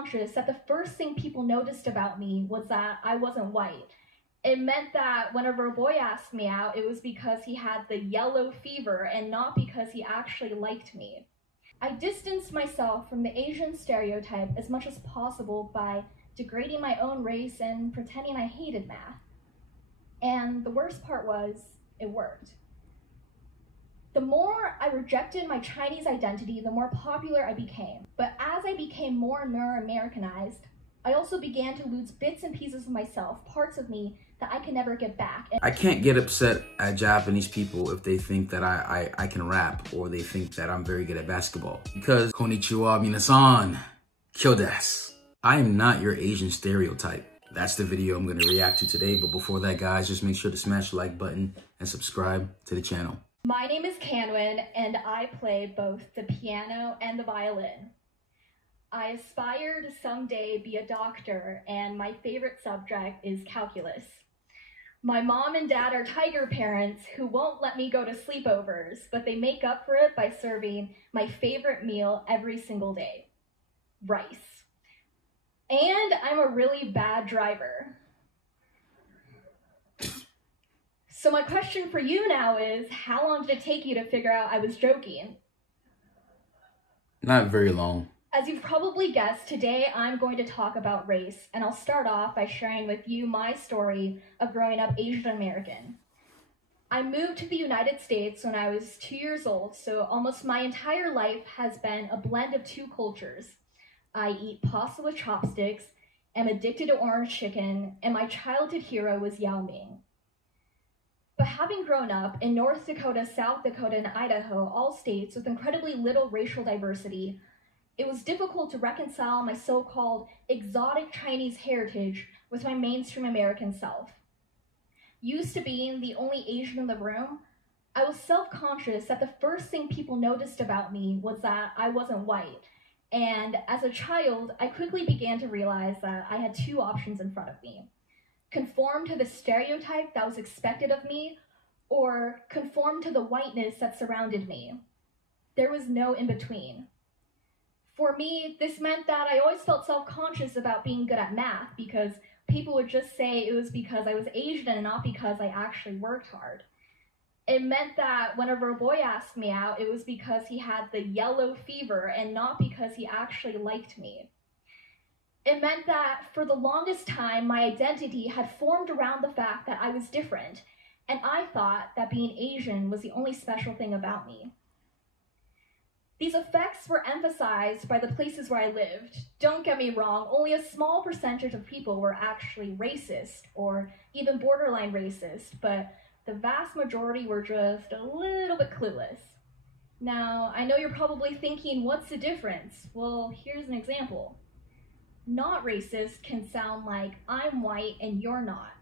Conscious that the first thing people noticed about me was that I wasn't white. It meant that whenever a boy asked me out, it was because he had the yellow fever and not because he actually liked me. I distanced myself from the Asian stereotype as much as possible by degrading my own race and pretending I hated math. And the worst part was, it worked. The more I rejected my Chinese identity, the more popular I became. But as I became more and more Americanized, I also began to lose bits and pieces of myself, parts of me that I can never get back. I can't get upset at Japanese people if they think that I can rap or they think that I'm very good at basketball. Because, konnichiwa minasan, kyo desu. I am not your Asian stereotype. That's the video I'm gonna react to today, but before that, guys, just make sure to smash the like button and subscribe to the channel. My name is Canwin, and I play both the piano and the violin. I aspire to someday be a doctor, and my favorite subject is calculus. My mom and dad are tiger parents who won't let me go to sleepovers, but they make up for it by serving my favorite meal every single day: rice. And I'm a really bad driver. So my question for you now is, how long did it take you to figure out I was joking? Not very long. As you've probably guessed, today I'm going to talk about race, and I'll start off by sharing with you my story of growing up Asian American. I moved to the United States when I was 2 years old, so almost my entire life has been a blend of two cultures. I eat pasta with chopsticks, am addicted to orange chicken, and my childhood hero was Yao Ming. But having grown up in North Dakota, South Dakota, and Idaho, all states with incredibly little racial diversity, it was difficult to reconcile my so-called exotic Chinese heritage with my mainstream American self. Used to being the only Asian in the room, I was self-conscious that the first thing people noticed about me was that I wasn't white. And as a child, I quickly began to realize that I had two options in front of me: conform to the stereotype that was expected of me, or conform to the whiteness that surrounded me. There was no in between. For me, this meant that I always felt self-conscious about being good at math because people would just say it was because I was Asian and not because I actually worked hard. It meant that whenever a boy asked me out, it was because he had the yellow fever and not because he actually liked me. It meant that for the longest time, my identity had formed around the fact that I was different, and I thought that being Asian was the only special thing about me. These effects were emphasized by the places where I lived. Don't get me wrong, only a small percentage of people were actually racist or even borderline racist, but the vast majority were just a little bit clueless. Now, I know you're probably thinking, what's the difference? Well, here's an example. Not racist can sound like I'm white and you're not.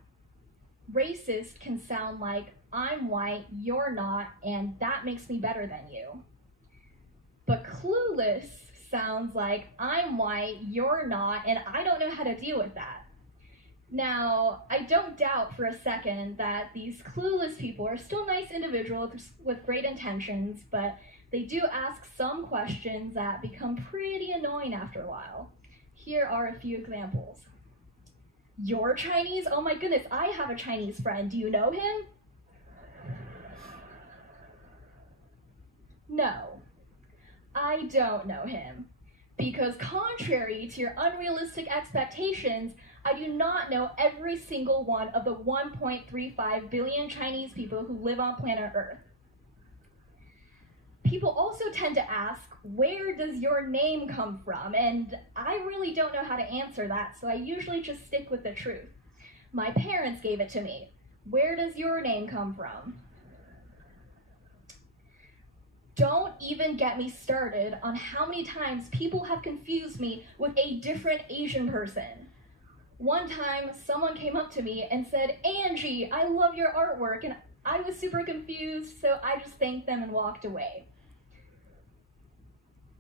Racist can sound like I'm white, you're not, and that makes me better than you. But clueless sounds like I'm white, you're not, and I don't know how to deal with that. Now, I don't doubt for a second that these clueless people are still nice individuals with great intentions, but they do ask some questions that become pretty annoying after a while. Here are a few examples. You're Chinese? Oh my goodness, I have a Chinese friend. Do you know him? No, I don't know him. Because contrary to your unrealistic expectations, I do not know every single one of the 1.35 billion Chinese people who live on planet Earth. People also tend to ask, where does your name come from? And I really don't know how to answer that, so I usually just stick with the truth. My parents gave it to me. Where does your name come from? Don't even get me started on how many times people have confused me with a different Asian person. One time, someone came up to me and said, "Angie, I love your artwork," and I was super confused, so I just thanked them and walked away.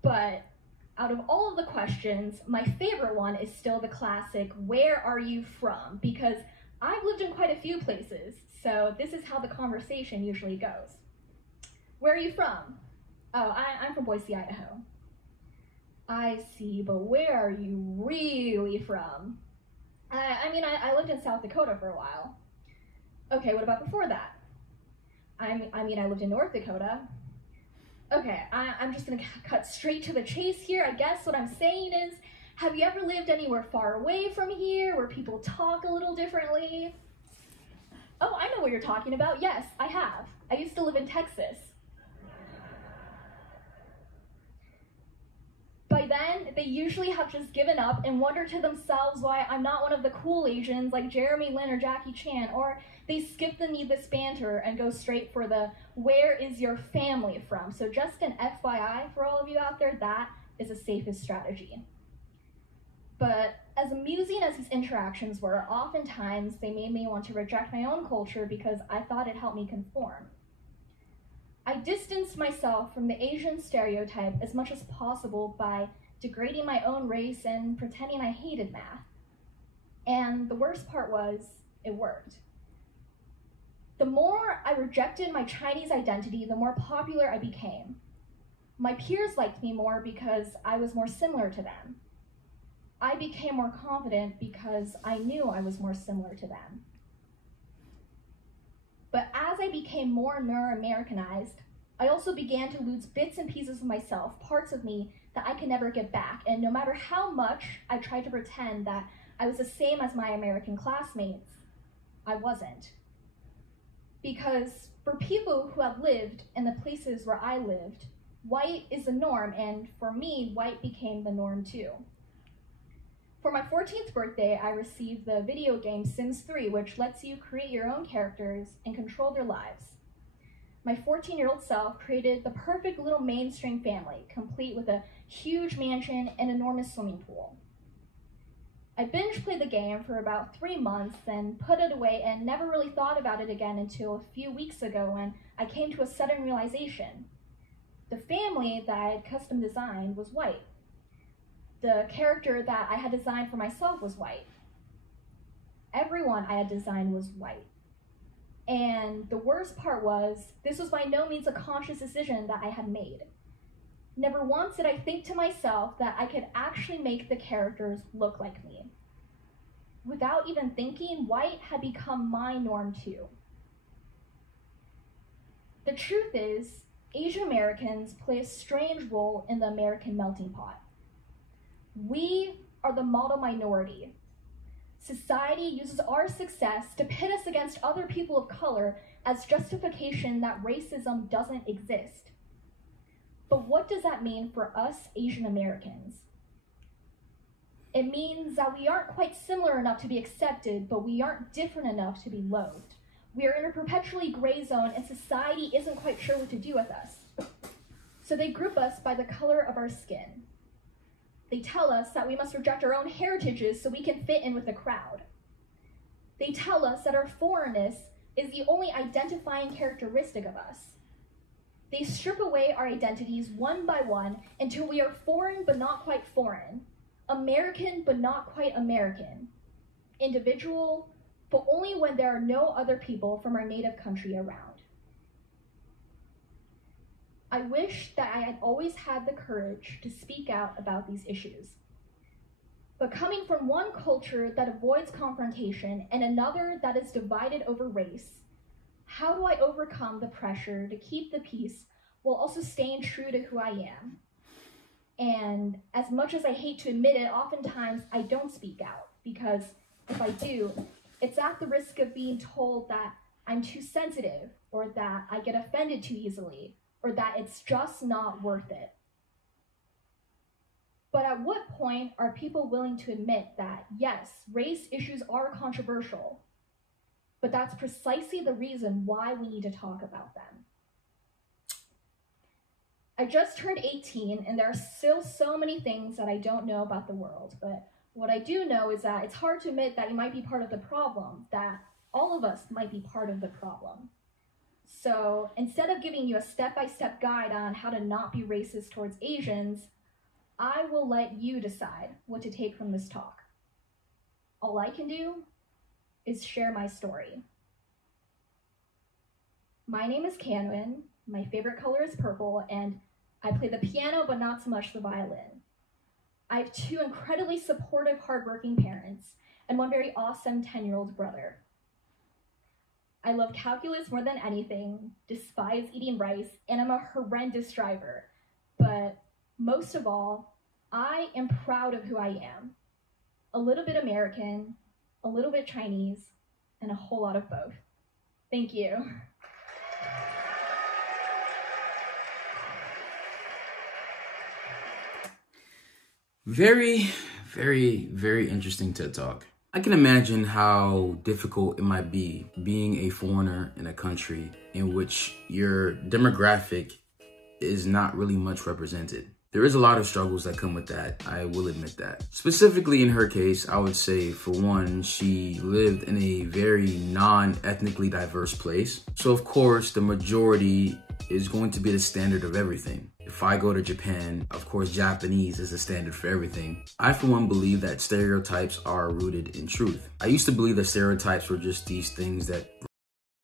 But out of all of the questions, my favorite one is still the classic, where are you from? Because I've lived in quite a few places, so this is how the conversation usually goes. Where are you from? Oh, I'm from Boise, Idaho. I see, but where are you really from? I lived in South Dakota for a while. Okay, what about before that? I lived in North Dakota. Okay, I'm just gonna cut straight to the chase here. I guess what I'm saying is, have you ever lived anywhere far away from here where people talk a little differently? Oh, I know what you're talking about. Yes, I have. I used to live in Texas. By then, they usually have just given up and wonder to themselves why I'm not one of the cool Asians like Jeremy Lin or Jackie Chan, or they skip the needless banter and go straight for the where is your family from? So just an FYI for all of you out there, that is the safest strategy. But as amusing as these interactions were, oftentimes they made me want to reject my own culture because I thought it helped me conform. I distanced myself from the Asian stereotype as much as possible by degrading my own race and pretending I hated math. And the worst part was, it worked. The more I rejected my Chinese identity, the more popular I became. My peers liked me more because I was more similar to them. I became more confident because I knew I was more similar to them. But as I became more and more Americanized, I also began to lose bits and pieces of myself, parts of me that I could never get back. And no matter how much I tried to pretend that I was the same as my American classmates, I wasn't. Because for people who have lived in the places where I lived, white is the norm, and for me, white became the norm too. For my 14th birthday, I received the video game Sims 3, which lets you create your own characters and control their lives. My 14-year-old self created the perfect little mainstream family, complete with a huge mansion and enormous swimming pool. I binge played the game for about 3 months, then put it away and never really thought about it again until a few weeks ago when I came to a sudden realization. The family that I had custom designed was white. The character that I had designed for myself was white. Everyone I had designed was white. And the worst part was, this was by no means a conscious decision that I had made. Never once did I think to myself that I could actually make the characters look like me. Without even thinking, white had become my norm too. The truth is, Asian Americans play a strange role in the American melting pot. We are the model minority. Society uses our success to pit us against other people of color as justification that racism doesn't exist. But what does that mean for us Asian Americans? It means that we aren't quite similar enough to be accepted, but we aren't different enough to be loathed. We are in a perpetually gray zone, and society isn't quite sure what to do with us. So they group us by the color of our skin. They tell us that we must reject our own heritages so we can fit in with the crowd. They tell us that our foreignness is the only identifying characteristic of us. They strip away our identities one by one until we are foreign but not quite foreign, American but not quite American, individual, but only when there are no other people from our native country around. I wish that I had always had the courage to speak out about these issues. But coming from one culture that avoids confrontation and another that is divided over race, how do I overcome the pressure to keep the peace while also staying true to who I am? And as much as I hate to admit it, oftentimes I don't speak out, because if I do, it's at the risk of being told that I'm too sensitive, or that I get offended too easily, or that it's just not worth it. But at what point are people willing to admit that, yes, race issues are controversial, but that's precisely the reason why we need to talk about them? I just turned 18, and there are still so many things that I don't know about the world, but what I do know is that it's hard to admit that you might be part of the problem, that all of us might be part of the problem. So instead of giving you a step-by-step guide on how to not be racist towards Asians, I will let you decide what to take from this talk. All I can do is share my story. My name is Canwin, my favorite color is purple, and I play the piano but not so much the violin. I have two incredibly supportive, hardworking parents and one very awesome 10-year-old brother. I love calculus more than anything, despise eating rice, and I'm a horrendous driver. But most of all, I am proud of who I am. A little bit American, a little bit Chinese, and a whole lot of both. Thank you. Very, very interesting TED Talk. I can imagine how difficult it might be being a foreigner in a country in which your demographic is not really much represented. There is a lot of struggles that come with that, I will admit that. Specifically in her case, I would say, for one, she lived in a very non-ethnically diverse place. So of course, the majority is going to be the standard of everything. If I go to Japan, of course, Japanese is the standard for everything. I, for one, believe that stereotypes are rooted in truth. I used to believe that stereotypes were just these things that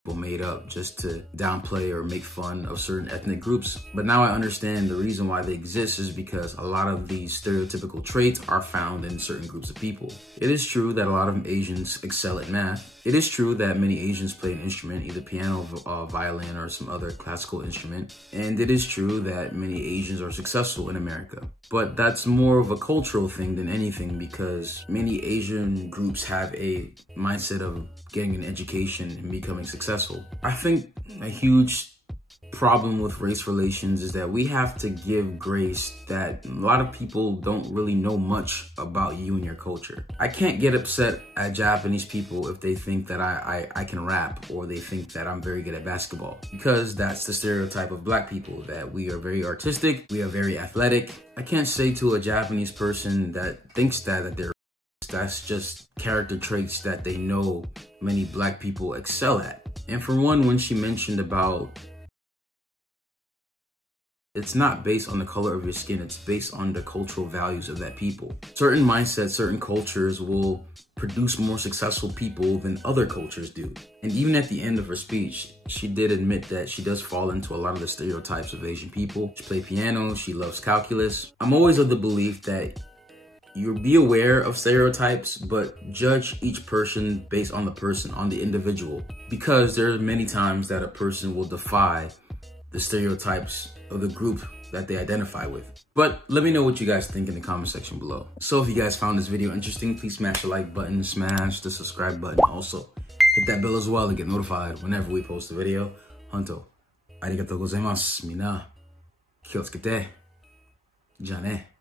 people made up just to downplay or make fun of certain ethnic groups. But now I understand the reason why they exist is because a lot of these stereotypical traits are found in certain groups of people. It is true that a lot of Asians excel at math. It is true that many Asians play an instrument, either piano, violin, or some other classical instrument. And it is true that many Asians are successful in America. But that's more of a cultural thing than anything, because many Asian groups have a mindset of getting an education and becoming successful. I think a huge problem with race relations is that we have to give grace that a lot of people don't really know much about you and your culture. I can't get upset at Japanese people if they think that I can rap, or they think that I'm very good at basketball, because that's the stereotype of black people, that we are very artistic, we are very athletic. I can't say to a Japanese person that thinks that they're that's just character traits that they know many black people excel at. And for one, when she mentioned about it's not based on the color of your skin, it's based on the cultural values of that people. Certain mindsets, certain cultures will produce more successful people than other cultures do. And even at the end of her speech, she did admit that she does fall into a lot of the stereotypes of Asian people. She plays piano, she loves calculus. I'm always of the belief that you'll be aware of stereotypes, but judge each person based on the person, on the individual. Because there are many times that a person will defy the stereotypes of the group that they identify with. But let me know what you guys think in the comment section below. So if you guys found this video interesting, please smash the like button, smash the subscribe button. Also, hit that bell as well to get notified whenever we post a video. Honto, arigatou gozaimasu. Mina, kiyotsukete. Ja ne.